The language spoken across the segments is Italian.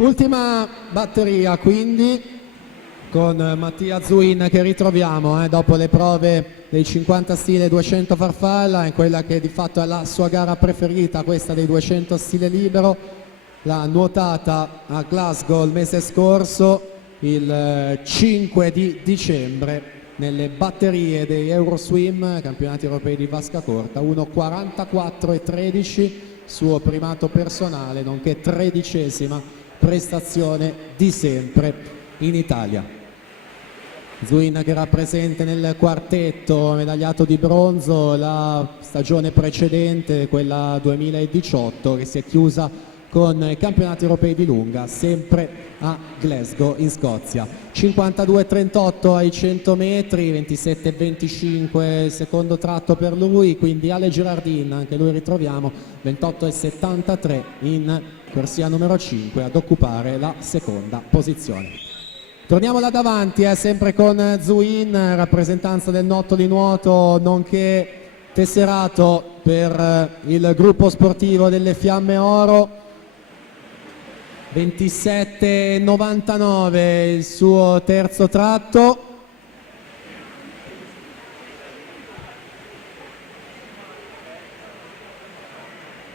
Ultima batteria quindi con Mattia Zuin che ritroviamo dopo le prove dei 50 stile 200 farfalla, in quella che di fatto è la sua gara preferita, questa dei 200 stile libero. L'ha nuotata a Glasgow il mese scorso, il 5 di dicembre, nelle batterie dei Euroswim, campionati europei di vasca corta, 1:44,13, suo primato personale, nonché 13ª prestazione di sempre in Italia. Zuin che era presente nel quartetto, medagliato di bronzo la stagione precedente, quella 2018, che si è chiusa con i campionati europei di lunga, sempre a Glasgow in Scozia. 52,38 ai 100 metri, 27,25 secondo tratto per lui, quindi Ale Girardin, anche lui ritroviamo, 28,73 in corsia numero 5 ad occupare la seconda posizione. Torniamo là davanti, sempre con Zuin, rappresentanza del Notto di nuoto, nonché tesserato per il gruppo sportivo delle Fiamme Oro. 27,99 il suo terzo tratto.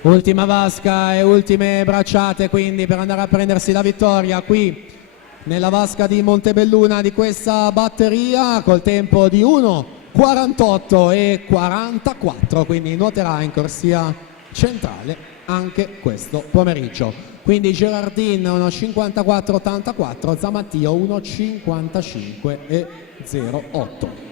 Ultima vasca e ultime bracciate quindi per andare a prendersi la vittoria qui nella vasca di Montebelluna di questa batteria, col tempo di 1:48,44, quindi nuoterà in corsia centrale anche questo pomeriggio. Quindi Girardin 1:54,84, Zamattio 1:55,08.